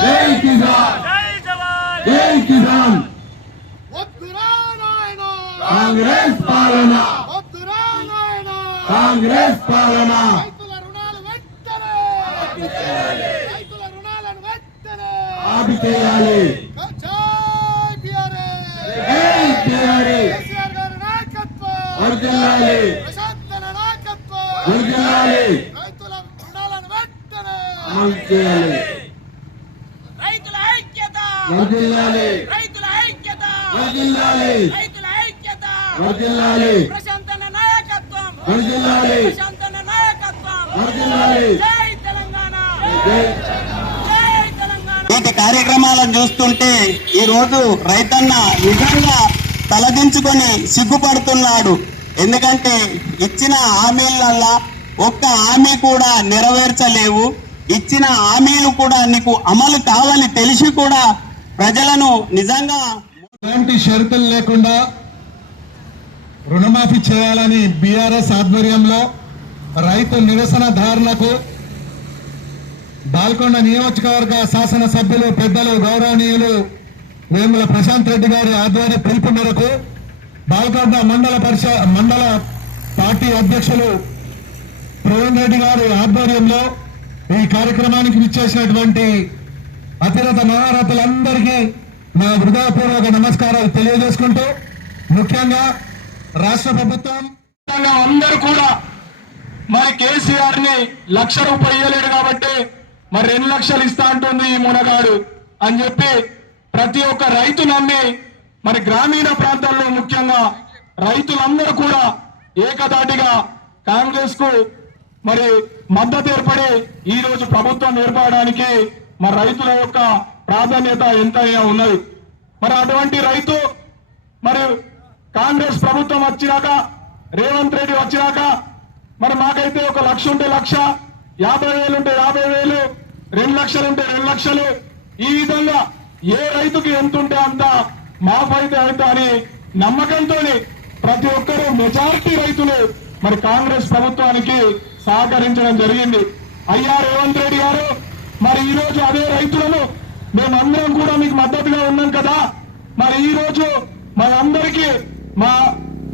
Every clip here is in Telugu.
జై కిసాన్! జై కిసాన్! కాంగ్రెస్ పాలన! కాంగ్రెస్ పాలన! ఆపి చేయాలి! జై టిఆర్ఎస్ జై టిఆర్ఎస్ కేసీఆర్ గారి నాయకత్వం వర్ధిల్లాలి ప్రశాంత్ నాయకత్వం వర్ధిల్లాలి రైతుల రుణాలను వెంటనే అమలు చేయాలి రైతుల ఐక్యత వర్ధిల్లాలి రైతుల ఐక్యత. రైతుల ఐక్యత. ప్రశాంతన నాయకత్వం. ప్రశాంతన నాయకత్వం. జై తెలంగాణ. జై. కార్యక్రమాలను చూస్తుంటే ఈ రోజు రైతన్న నిజంగా తలదించుకొని సిగ్గుపడుతున్నాడు. ఎందుకంటే ఇచ్చిన హామీలల్లా ఒక్క హామీ కూడా నెరవేర్చలేవు. ఇచ్చిన హామీలు కూడా నీకు అమలు కావాలి తెలిసి కూడా ప్రజలను నిజంగా ఎలాంటి షరతులు లేకుండా రుణమాఫీ చేయాలని బీఆర్ఎస్ ఆధ్వర్యంలో రైతు నిరసనదారులకు బాల్కొండ నియోజకవర్గ శాసనసభ్యులు పెద్దలు గౌరవనీయులు వేముల ప్రశాంత్ రెడ్డి గారి ఆధ్వర్య పిలుపు మేరకు బాల్కొండ మండల పరిష మండల పార్టీ అధ్యక్షులు ప్రవీణ్ రెడ్డి గారి ఆధ్వర్యంలో ఈ కార్యక్రమానికి విచ్చేసినటువంటి అతిరథ మహారథులందరికీ నా హృదయపూర్వక నమస్కారాలు తెలియజేసుకుంటూ ముఖ్యంగా రాష్ట్ర ప్రభుత్వం అందరూ కూడా మరి కేసీఆర్ని లక్ష రూపాయలు ఇవ్వలేడు కాబట్టి మరి రెండు లక్షలు ఇస్తా అంటుంది ఈ మునగాడు అని చెప్పి ప్రతి ఒక్క రైతు నమ్మి మరి గ్రామీణ ప్రాంతాల్లో ముఖ్యంగా రైతులందరూ కూడా ఏకదాటిగా కాంగ్రెస్కు మరి మద్దతు ఏర్పడి ఈ రోజు ప్రభుత్వం ఏర్పడడానికి మరి రైతుల యొక్క ప్రాధాన్యత ఎంత ఉన్నది. మరి అటువంటి రైతు మరి కాంగ్రెస్ ప్రభుత్వం వచ్చినాక రేవంత్ రెడ్డి వచ్చినాక మరి మాకైతే ఒక లక్ష ఉంటే లక్ష యాభై వేలు ఉంటే యాభై వేలు రెండు లక్షలు ఉంటే రెండు లక్షలు ఈ విధంగా ఏ రైతుకి ఎంత ఉంటే అంత మాఫ్ అయితే అయితే అని నమ్మకంతో ప్రతి ఒక్కరూ మెజారిటీ రైతులు మరి కాంగ్రెస్ ప్రభుత్వానికి సహకరించడం జరిగింది. అయ్యా రేవంత్ రెడ్డి గారు మరి ఈ రోజు అదే రైతులను మేమందరం కూడా మీకు మద్దతుగా ఉన్నాం కదా. మరి ఈ రోజు మనందరికీ మా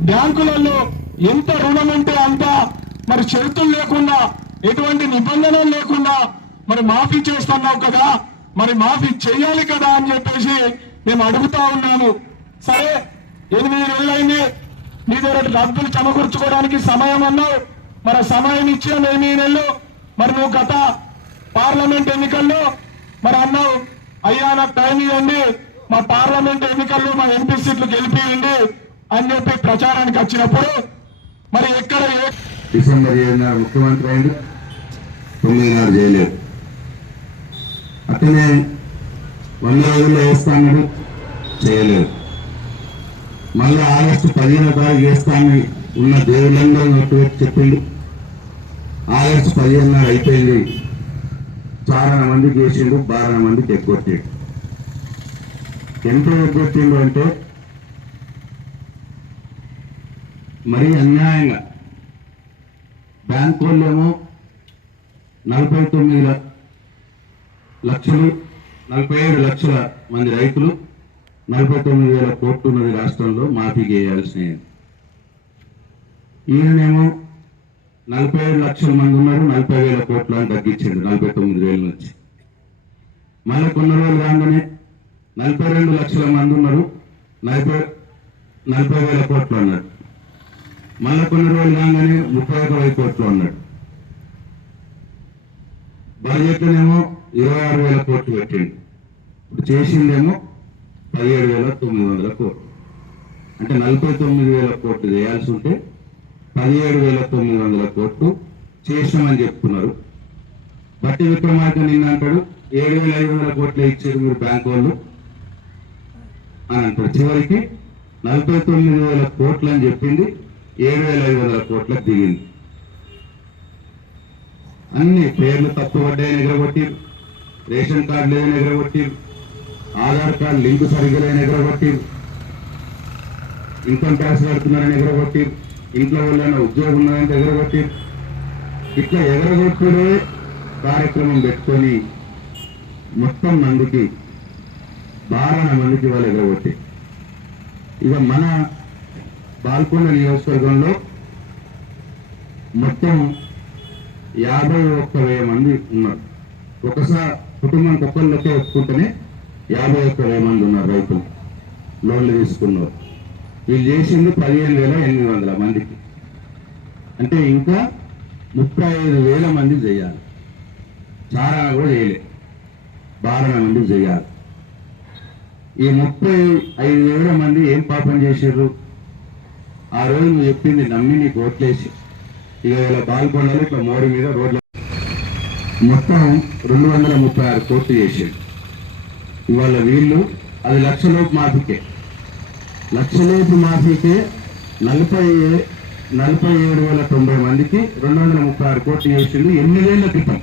బ్యాంకులలో ఎంత రుణం ఉంటే అంత మరి షరతులు లేకుండా ఎటువంటి నిబంధనలు లేకుండా మరి మాఫీ చేస్తున్నావు కదా. మరి మాఫీ చేయాలి కదా అని చెప్పేసి మేము అడుగుతా ఉన్నాము సరే ఎనిమిది రోజులైంది. మీ దగ్గర డబ్బులు సమకూర్చుకోవడానికి సమయం అన్నావు. మరి సమయం ఇచ్చే ఎనిమిది నెలలు. మరి నువ్వు గత పార్లమెంట్ ఎన్నికల్లో మరి అన్న అయ్యా నాకు టైం ఇవ్వండి మా పార్లమెంట్ ఎన్నికల్లో మా ఎంపీ సీట్లు గెలిపియండి అని చెప్పి ప్రచారానికి వచ్చినప్పుడు మరి ఎక్కడ డిసెంబర్ ఏడున ముఖ్యమంత్రి అయింది తొమ్మిది నాడు చేయలేదు అట్లనే వంద రోజుల్లో వేస్తాను చేయలేదు. మళ్ళీ ఆగస్టు పదిహేనో తారీఖు వేస్తానని ఉన్న దేవుళ్ళందరూ నోటు పెట్టి ఆగస్టు పదిహేను నాడు అయిపోయింది. చాలా మందికి వేసిండు బాగా మందికి ఎగ్గొట్టిండు ఎంత ఎగ్గొట్టిండు అంటే మరీ అన్యాయంగా. బ్యాంక్ వాళ్ళేమో నలభై తొమ్మిది లక్షలు నలభై ఏడు లక్షల మంది రైతులు నలభై తొమ్మిది వేల కోట్లు ఉన్నది రాష్ట్రంలో మాఫీ చేయాల్సిన ఈయనేమో నలభై ఏడు లక్షల మంది ఉన్నారు నలభై వేల కోట్లు అని తగ్గించాడు నలభై తొమ్మిది వేల నుంచి. మళ్ళీ కొన్ని రోజులు రాగానే నలభై రెండు లక్షల మంది ఉన్నారు నలభై నలభై వేల కోట్లు అన్నాడు మళ్ళీ కొన్ని రోజులు కాగానే ముప్పై ఒక వెయ్యి కోట్లు అన్నాడు బడ్జెట్లోనేమో ఇరవై ఆరు వేల కోట్లు పెట్టిండు. ఇప్పుడు చేసిందేమో పదిహేడు వేల తొమ్మిది వందల కోట్లు. అంటే నలభై తొమ్మిది వేల కోట్లు చేయాల్సి ఉంటే పదిహేడు వేల తొమ్మిది వందల కోట్లు చేసామని చెప్తున్నారు. బట్టి విక్రమార్క నిన్న అంటాడు ఏడు వేల ఐదు వందల కోట్లు ఇచ్చారు మీరు బ్యాంక్ వాళ్ళు అని అంటారు చివరికి నలభై తొమ్మిది వేల కోట్లు అని చెప్పింది ఏడు వేల ఐదు వందల కోట్లకు దిగింది. అన్ని పేర్లు తప్పు పడ్డాయని ఎగరగొట్టిరు రేషన్ కార్డు లేదని ఎగరగొట్టిరు ఆధార్ కార్డు లింక్ సరిగ్గా లేని ఎగరగొట్టిరు ఇన్కమ్ ట్యాక్స్ కడుతున్నారని ఎగరగొట్టిరు ఇంట్లో వాళ్ళైనా ఉద్యోగం ఉన్నదంటే ఎగరగొట్టి ఇట్లా ఎగరగొట్టుడే కార్యక్రమం పెట్టుకొని మొత్తం మందికి బారణ మందికి వాళ్ళు ఎగరగొట్టి. ఇక మన బాల్కొండ నియోజకవర్గంలో మొత్తం యాభై ఒక్క వెయ్యి మంది ఉన్నారు. ఒకసారి కుటుంబానికి ఒక్కళ్ళకే ఒప్పుకుంటేనే యాభై ఒక్క వెయ్యి మంది ఉన్నారు రైతులు లోన్లు తీసుకున్నారు. వీళ్ళు చేసింది పదిహేను వేల ఎనిమిది వందల మందికి. అంటే ఇంకా ముప్పై ఐదు వేల మంది చేయాలి. చాలా కూడా చేయలే. బారణ మంది చేయాలి. ఈ ముప్పై ఐదు వేల మంది ఏం పాపం చేసారు ఆ రోజు నువ్వు చెప్పింది నమ్మి నీకు ఓట్లేసి ఇక ఇలా బాల్కొండలు ఇట్లా మోడీ మీద రోడ్ల మొత్తం రెండు వందల ముప్పై ఆరు కోట్లు చేసాడు. ఇవాళ వీళ్ళు అది లక్షలోపు మాఫీకే. లక్షలోపు మాఫీకే నలభై ఏ- నలభై ఏడు వేల తొంభై మందికి రెండు వందల ముప్పై ఆరు కోట్లు చేసిండు. ఎనిమిదేళ్ళ క్రితం?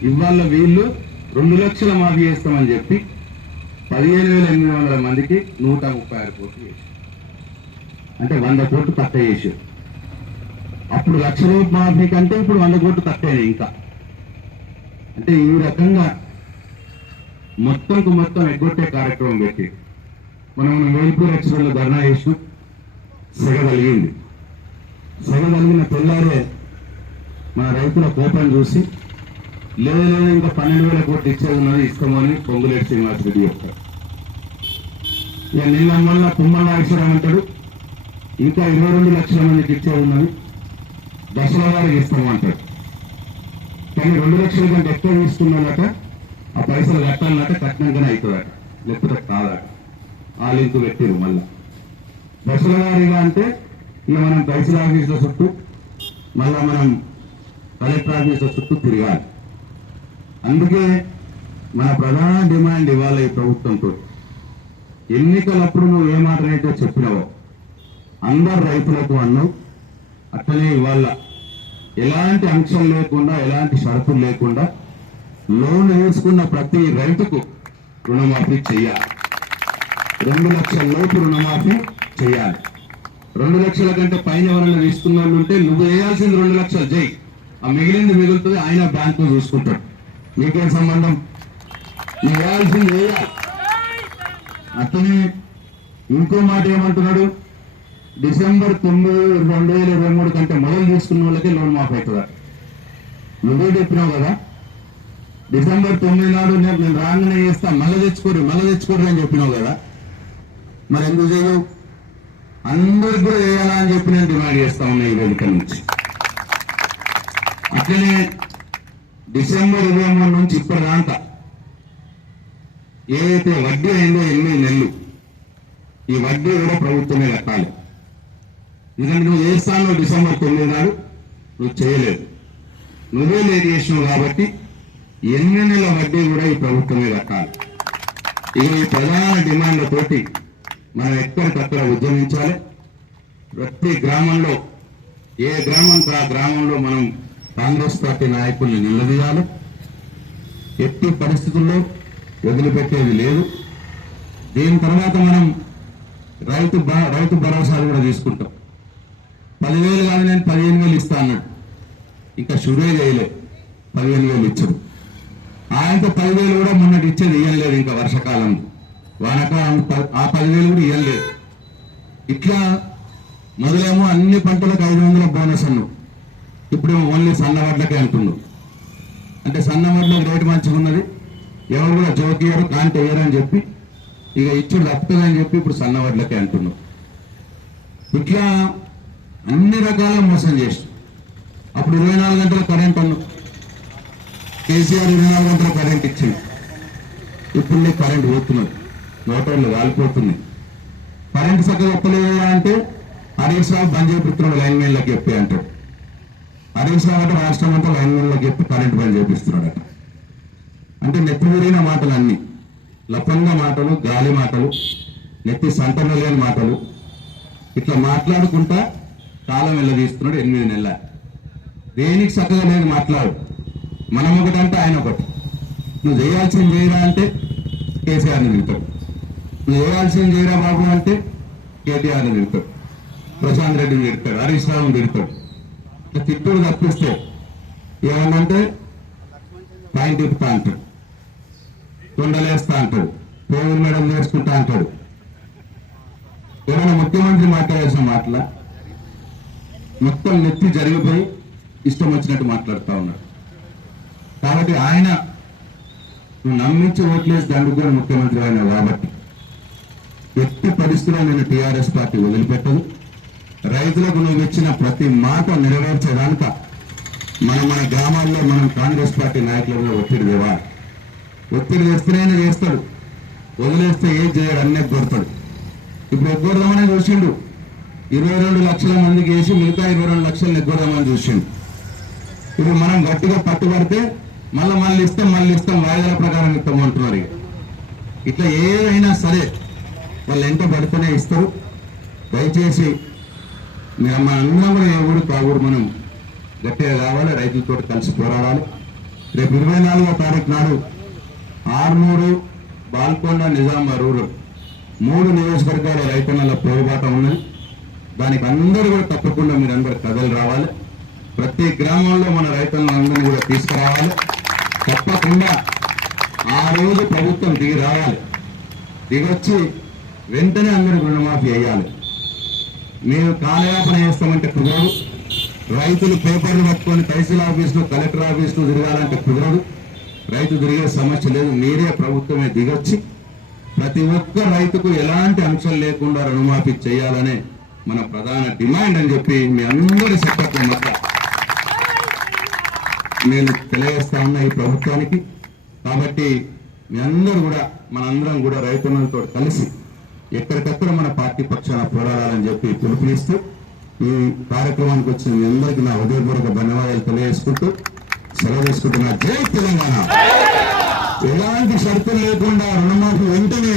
ఇవాళ వీళ్ళు రెండు లక్షల మాఫీ చేస్తామని చెప్పి పదిహేను వేల ఎనిమిది వందల మందికి నూట ముప్పై ఆరు కోట్లు చేశారు అంటే వంద కోట్లు తక్కువ చేశారు అప్పుడు లక్ష రూపాయల మాఫీ కంటే ఇప్పుడు వంద కోట్లు తక్కువైనాయి ఇంకా. అంటే ఈ రకంగా మొత్తంకు మొత్తం ఎగ్గొట్టే కార్యక్రమం పెట్టి మనం వేల్పూర్ ఎక్స్ప్రెస్లో ధర్నా చేసినాం సెగ కలిగింది సెగ కలిగిన తెల్లారే మన రైతుల కోపం చూసి లేదు లేదు ఇంకా పన్నెండు వేల కోట్లు ఇచ్చేది ఉన్నది ఇస్తామని పొంగులేటి శ్రీనివాస్ రెడ్డి చెప్తారు ఇక నిన్న వల్ల తుమ్మల నాగేశ్వరం అంటాడు ఇంకా ఇరవై రెండు లక్షల మందికి ఇచ్చేది ఉన్నది దశల వారికి ఇస్తామంటాడు కానీ రెండు లక్షల కంటే ఎక్కువ తీసుకున్నాడట ఆ పైసలు కట్టాలన్నట కట్టినాకనే అవుతుందట లేకపోతే కాదట. ఆ లింక్ పెట్టిరు మళ్ళీ. దశల వారీగా అంటే ఇక మనం పైసల ఆఫీసుల చుట్టూ మళ్ళా మనం కలెక్టర్ ఆఫీసుల చుట్టూ తిరగాలి. అందుకే మన ప్రధాన డిమాండ్ ఇవాళ ఈ ప్రభుత్వంతో. ఎన్నికలప్పుడు నువ్వు ఏ మాటనైతే చెప్పినావో అందరు రైతులకు అన్నావు. అట్లనే ఇవాళ ఎలాంటి అంశం లేకుండా ఎలాంటి షరతులు లేకుండా లోన్ వేసుకున్న ప్రతి రైతుకు రుణమాఫీ చెయ్యాలి. రెండు లక్షల లోపు రుణమాఫీ చేయాలి. రెండు లక్షల కంటే పైన ఎవరైనా తీసుకున్న వాళ్ళు ఉంటే నువ్వు వేయాల్సింది రెండు లక్షలు జై. ఆ మిగిలింది మిగులుతుంది ఆయన బ్యాంకు చూసుకుంటాడు. నీకేం సంబంధం? నువ్వు వేయాల్సింది వేయాలి. అతనే ఇంకో మాట ఏమంటున్నాడు? డిసెంబర్ తొమ్మిది రెండు వేల ఇరవై మూడు కంటే మొదలు తీసుకున్న వాళ్ళకి లోన్ మాఫ్ అవుతుందా? నువ్వే చెప్పినావు కదా. డిసెంబర్ తొమ్మిది నాడు నేను నేను రాగానే చేస్తా మళ్ళీ తెచ్చుకోరు మళ్ళీ తెచ్చుకోరు అని చెప్పినావు కదా. మరి ఎందుకు చేయవు అందరికి కూడా చేయాలా అని చెప్పి నేను డిమాండ్ చేస్తా ఉన్నా ఈ వేదిక నుంచి. అట్లనే డిసెంబర్ ఇరవై మూడు నుంచి ఇప్పటిదాకా ఏదైతే వడ్డీ అయిందో ఎనిమిది నెలలు ఈ వడ్డీ కూడా ప్రభుత్వమే కట్టాలి. ఎందుకంటే నువ్వు చేస్తాను డిసెంబర్ తొమ్మిది నాడు నువ్వు చేయలేదు. నువ్వే లేదు చేసినావు కాబట్టి ఎన్ని నెలల వడ్డీ కూడా ఈ ప్రభుత్వమే కట్టాలి. ఇక ఈ ప్రధాన డిమాండ్లతోటి మనం ఎక్కడికక్కడ ఉద్యమించాలి. ప్రతి గ్రామంలో ఏ గ్రామం ఆ గ్రామంలో మనం కాంగ్రెస్ పార్టీ నాయకుల్ని నిలదీయాలి. ఎట్టి పరిస్థితుల్లో వదిలిపెట్టేది లేదు. దీని తర్వాత మనం రైతు రైతు భరోసాలు కూడా తీసుకుంటాం. పదివేలు కానీ నేను పదిహేను వేలు ఇస్తా అన్నాడు. ఇంకా షురే చేయలే. పదిహేను వేలు ఇచ్చాడు. ఆయనతో పదివేలు కూడా మొన్నటి ఇచ్చేది ఇయ్యలేదు ఇంకా వర్షాకాలం వానాకాలం ప- ఆ పదివేలు కూడా ఇవ్వలేదు ఇట్లా మొదలేమో అన్ని పంటలకు ఐదు వందల బోనస్ అన్నావు. ఇప్పుడేమో ఓన్లీ సన్న వడ్లకే అంటున్నావు. అంటే సన్న వడ్లకు రేటు మంచిగా ఉన్నది. ఎవరు కూడా జోకియరు కాంట వేయరు అని చెప్పి ఇక ఇచ్చుడు తప్పదని అని చెప్పి ఇప్పుడు సన్న వడ్లకే అంటున్నావు. ఇట్లా అన్ని రకాల మోసం చేసి అప్పుడు ఇరవై నాలుగు గంటల కరెంట్ అన్నావు. కేసీఆర్ ఇరవై నాలుగు గంటల కరెంట్ ఇచ్చింది ఇప్పుడు నీకు కరెంట్ పోతున్నది. మోటార్లు వాలిపోతుంది. కరెంట్ చక్కగా ఒప్పలేదు అంటే హరీష్ రావు బంద్ చేపిస్తున్నాడు లైన్ మెన్లకు చెప్పి అంటాడు హరీష్ రావు అంటే రాష్ట్రం అంతా లైన్ మెన్లకు చెప్పి కరెంట్ బంద్ చేపిస్తున్నాడట. అంటే నెత్తి ఊరిన మాటలు అన్ని లపంగ మాటలు గాలి మాటలు నెత్తి సంతన లేని మాటలు. ఇట్లా మాట్లాడుకుంటా కాలం వెళ్ళదీస్తున్నాడు ఎనిమిది నెలల. దేనికి చక్కగా నేను మాట్లాడు. మనం ఒకటంటే ఆయన ఒకటి నువ్వు చేయాల్సింది చేయరా అంటే కేసీఆర్ని తిడతాడు నువ్వు చేయాల్సింది చేయరా బాబు అంటే కేటీఆర్ తిడతాడు. ప్రశాంత్ రెడ్డిని తిడతాడు. హరీష్ రావు తిడతాడు. తిట్టుడు తప్పిస్తే ఏమన్నంటే పైన తిప్పుతా అంటాడు. కొండలేస్తా అంటాడు. పేరు మేడం నేర్చుకుంటా అంటాడు. ఎవరైనా ముఖ్యమంత్రి మాట్లాడాల్సిన మాటల? మొత్తం నెత్తి జరిగిపోయి ఇష్టం వచ్చినట్టు మాట్లాడుతూ ఉన్నాడు. కాబట్టి ఆయన నువ్వు నమ్మించి ఓట్లేసి దానికి కూడా ముఖ్యమంత్రి ఆయన కాబట్టి ఎట్టి పరిస్థితుల్లో నేను టీఆర్ఎస్ పార్టీ వదిలిపెట్టదు రైతులకు నువ్వు ఇచ్చిన ప్రతి మాట నెరవేర్చేదానిక మనం మన గ్రామాల్లో మనం కాంగ్రెస్ పార్టీ నాయకుల మీద ఒత్తిడి తేవాలి. ఒత్తిడి తెస్తేనే చేస్తాడు. వదిలేస్తే ఏం చేయడు? అన్నీ కొడతాడు. ఇప్పుడు ఎగ్గొడదామనే చూసిండు. ఇరవై రెండు లక్షల మందికి వేసి మిగతా ఇరవై రెండు లక్షలు ఎగ్గొడదామని చూసిండు. ఇప్పుడు మనం గట్టిగా పట్టుబడితే మళ్ళీ మళ్ళీ ఇస్తాం మళ్ళీ ఇస్తాం వాయిదాల ప్రకారం ఇస్తాం అంటున్నారు ఇట్లా ఏదైనా సరే వాళ్ళు ఎంత పడితేనే ఇస్తారు. దయచేసి మీరు మన అందరం కూడా ఏ ఊరు మనం గట్టిగా కావాలి రైతులతో కలిసి పోరాడాలి. రేపు ఇరవై నాలుగో తారీఖు నాడు ఆర్మూరు బాల్కొండ నిజామాబాద్ రూరల్ మూడు నియోజకవర్గాల రైతన్నల పోరుబాట ఉన్నది. దానికి అందరూ కూడా తప్పకుండా మీరు అందరు కథలు రావాలి. ప్రతి గ్రామంలో మన రైతులందరినీ కూడా తీసుకురావాలి. తప్పకుండా ఆ రోజు ప్రభుత్వం దిగి రావాలి. దిగొచ్చి వెంటనే అందరికి రుణమాఫీ అయ్యాలి మేము కాలయాపన చేస్తామంటే కుదరదు. రైతులు పేపర్లు పట్టుకొని తహసీల్ ఆఫీసులు కలెక్టర్ ఆఫీసులు తిరగాలంటే కుదరదు. రైతు తిరిగే సమస్య లేదు. మీరే ప్రభుత్వమే దిగొచ్చి ప్రతి ఒక్క రైతుకు ఎలాంటి అంశం లేకుండా రుణమాఫీ చేయాలనే మన ప్రధాన డిమాండ్ అని చెప్పి మీ అందరి సెక్రటరీ మధ్య నేను తెలియజేస్తా ఉన్నా ఈ ప్రభుత్వానికి. కాబట్టి మీ అందరూ కూడా మనందరం కూడా రైతులతో కలిసి ఎక్కడికక్కడ మన పార్టీ పక్షాన పోరాడాలని చెప్పి పిలుపునిస్తూ ఈ కార్యక్రమానికి వచ్చిన మీ అందరికీ నా హృదయపూర్వక ధన్యవాదాలు తెలియజేసుకుంటూ సెలవు చేసుకుంటున్నా జై తెలంగాణ. ఎలాంటి షరతులు లేకుండా రుణమాఫీ వెంటనే.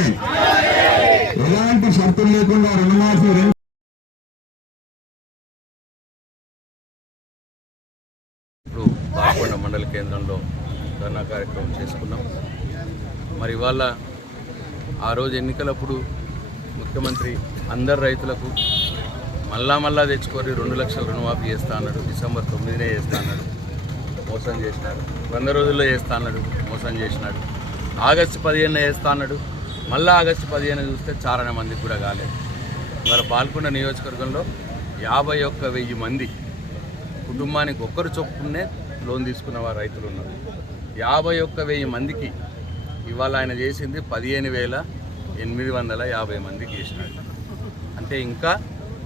ఎలాంటి షరతులు లేకుండా రుణమాఫీ వెంటనే. ఇప్పుడు మండల కేంద్రంలో ధర్నా కార్యక్రమం చేసుకున్నాం. మరి ఇవాళ ఆ రోజు ఎన్నికలప్పుడు ముఖ్యమంత్రి అందరు రైతులకు మళ్ళా మళ్ళా తెచ్చుకొని రెండు లక్షల రుణమాఫీ చేస్తా అన్నాడు. డిసెంబర్ తొమ్మిదినే చేస్తా అన్నాడు. మోసం చేసినాడు. వంద రోజుల్లో చేస్తా అన్నాడు. మోసం చేసినాడు. ఆగస్టు పదిహేను చేస్తా అన్నాడు. మళ్ళీ ఆగస్టు పదిహేను చూస్తే చారణ మందికి కూడా కాలేదు. ఇవాళ పాల్గొన్న నియోజకవర్గంలో యాభై ఒక్క వెయ్యి మంది కుటుంబానికి ఒక్కరు చొప్పునే లోన్ తీసుకున్న వారు రైతులు ఉన్నారు. యాభై ఒక్క వెయ్యి మందికి ఇవాళ ఆయన చేసింది పదిహేను వేల ఎనిమిది వందల యాభై మందికి చేసినాడు. అంటే ఇంకా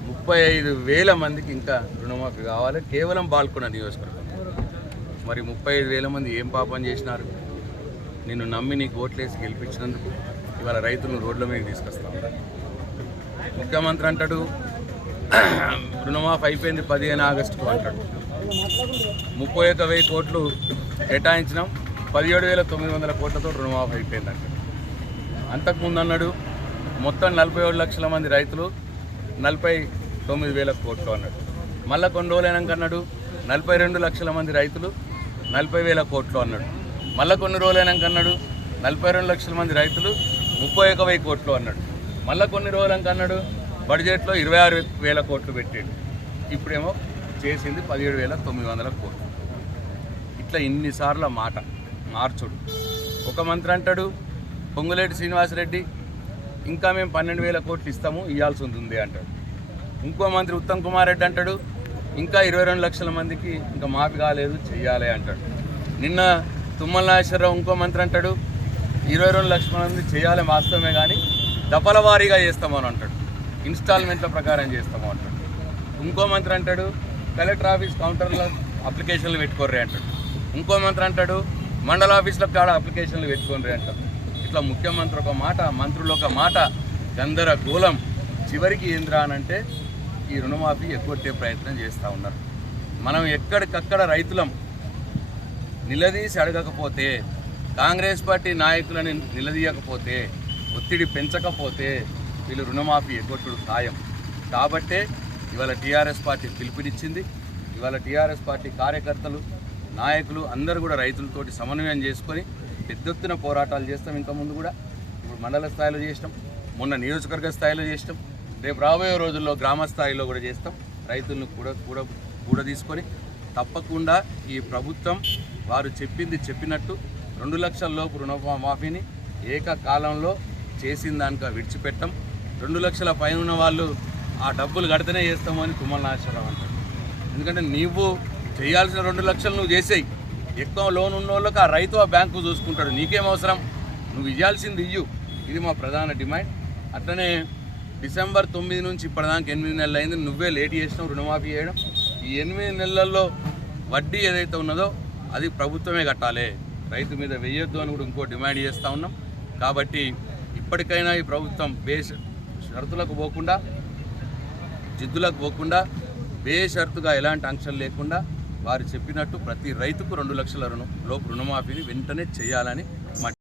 ముప్పై ఐదు వేల మందికి ఇంకా రుణమాఫీ కావాలి. కేవలం బాల్కొండ నియోజకవర్గం. మరి ముప్పై ఐదు వేల మంది ఏం పాపం చేసినారు? నిన్ను నమ్మి నీకు ఓట్లేసి గెలిపించినందుకు ఇవాళ రైతులను రోడ్ల మీద తీసుకొస్తాం. ముఖ్యమంత్రి అంటాడు రుణమాఫీ అయిపోయింది పదిహేను ఆగస్టుకు అంటాడు. ముప్పై ఒక్క వెయ్యి కోట్లు కేటాయించినాం. పదిహేడు వేల తొమ్మిది వందల కోట్లతో రుణమాఫీ అయిపోయింది అంటాడు అంతకుముందు అన్నాడు మొత్తం నలభై ఏడు లక్షల మంది రైతులు నలభై తొమ్మిది వేల కోట్లు అన్నాడు. మళ్ళీ కొన్ని రోజులైనాక అన్నాడు నలభై రెండు లక్షల మంది రైతులు నలభై వేల కోట్లు అన్నాడు. మళ్ళీ కొన్ని రోజులైనాక అన్నాడు నలభై రెండు లక్షల మంది రైతులు ముప్పై ఒక వెయ్యి కోట్లు అన్నాడు. మళ్ళా కొన్ని రోజులకి అన్నాడు బడ్జెట్లో ఇరవై ఆరు వేల కోట్లు పెట్టాడు. ఇప్పుడేమో చేసింది పదిహేడు వేల తొమ్మిది వందల కోట్లు. ఇట్లా ఇన్నిసార్ల మాట మార్చుడు. ఒక మంత్రి అంటాడు పొంగులేటి శ్రీనివాసరెడ్డి ఇంకా మేము పన్నెండు వేల కోట్లు ఇస్తాము ఇవ్వాల్సి ఉంటుంది అంటాడు. ఇంకో మంత్రి ఉత్తమ్ కుమార్ రెడ్డి అంటాడు ఇంకా ఇరవై రెండు లక్షల మందికి ఇంకా మాఫీ కాలేదు చెయ్యాలి అంటాడు. నిన్న తుమ్మల నాగేశ్వరరావు ఇంకో మంత్రి అంటాడు ఇరవై రెండు లక్షల మంది చేయాలి వాస్తవమే కానీ దఫల వారీగా చేస్తామని అంటాడు. ఇన్స్టాల్మెంట్ల ప్రకారం చేస్తాము అంటాడు. ఇంకో మంత్రి అంటాడు కలెక్టర్ ఆఫీస్ కౌంటర్లో అప్లికేషన్లు పెట్టుకోర్రే అంటాడు. ఇంకో మంత్రి అంటాడు మండల ఆఫీస్లో కాడ అప్లికేషన్లు పెట్టుకోర్రే అంటాడు. ఇట్లా ముఖ్యమంత్రి ఒక మాట మంత్రులు ఒక మాట గందరగోళం చివరికి ఏంద్రా అనంటే అంటే ఈ రుణమాఫీ ఎగ్గొట్టే ప్రయత్నం చేస్తూ ఉన్నారు. మనం ఎక్కడికక్కడ రైతులం నిలదీసి అడగకపోతే కాంగ్రెస్ పార్టీ నాయకులని నిలదీయకపోతే ఒత్తిడి పెంచకపోతే వీళ్ళు రుణమాఫీ ఎగ్గొట్టుడు ఖాయం. కాబట్టే ఇవాళ టీఆర్ఎస్ పార్టీ పిలుపునిచ్చింది. ఇవాళ టీఆర్ఎస్ పార్టీ కార్యకర్తలు నాయకులు అందరూ కూడా రైతులతోటి సమన్వయం చేసుకొని పెద్ద ఎత్తున పోరాటాలు చేస్తాం ఇంకా ముందు కూడా. ఇప్పుడు మండల స్థాయిలో చేసినాం. మొన్న నియోజకవర్గ స్థాయిలో చేసినాం. రేపు రాబోయే రోజుల్లో గ్రామ స్థాయిలో కూడా చేస్తాం. రైతులను కూడా కూడా కూడా తీసుకొని తప్పకుండా ఈ ప్రభుత్వం వారు చెప్పింది చెప్పినట్టు రెండు లక్షల లోపు రుణమాఫీని ఏకకాలంలో చేసిన దానిక విడిచిపెట్టం. రెండు లక్షల పైన ఉన్న వాళ్ళు ఆ డబ్బులు కడితేనే చేస్తామని తుమ్మల నాగేశ్వరరావు అంటారు. ఎందుకంటే నీవు చేయాల్సిన రెండు లక్షలు నువ్వు చేసేయి. ఎక్కువ లోన్ ఉన్న వాళ్ళకి ఆ రైతు ఆ బ్యాంకు చూసుకుంటాడు. నీకేం అవసరం? నువ్వు ఇవ్వాల్సింది ఇయ్యు. ఇది మా ప్రధాన డిమాండ్. అట్లనే డిసెంబర్ తొమ్మిది నుంచి ఇప్పటిదాకా ఎనిమిది నెలలు అయింది. నువ్వే లేట్ చేసినావు రుణమాఫీ చేయడం. ఈ ఎనిమిది నెలల్లో వడ్డీ ఏదైతే ఉన్నదో అది ప్రభుత్వమే కట్టాలి. రైతు మీద వెయ్యొద్దు అని కూడా ఇంకో డిమాండ్ చేస్తూ ఉన్నాం. కాబట్టి ఇప్పటికైనా ఈ ప్రభుత్వం బేస్ షరతులకు పోకుండా జిద్దులకు పోకుండా బేషరతుగా ఎలాంటి ఆంక్షలు లేకుండా వారు చెప్పినట్టు ప్రతి రైతుకు రెండు లక్షల రుణం లోపు రుణమాఫీని వెంటనే చేయాలని మా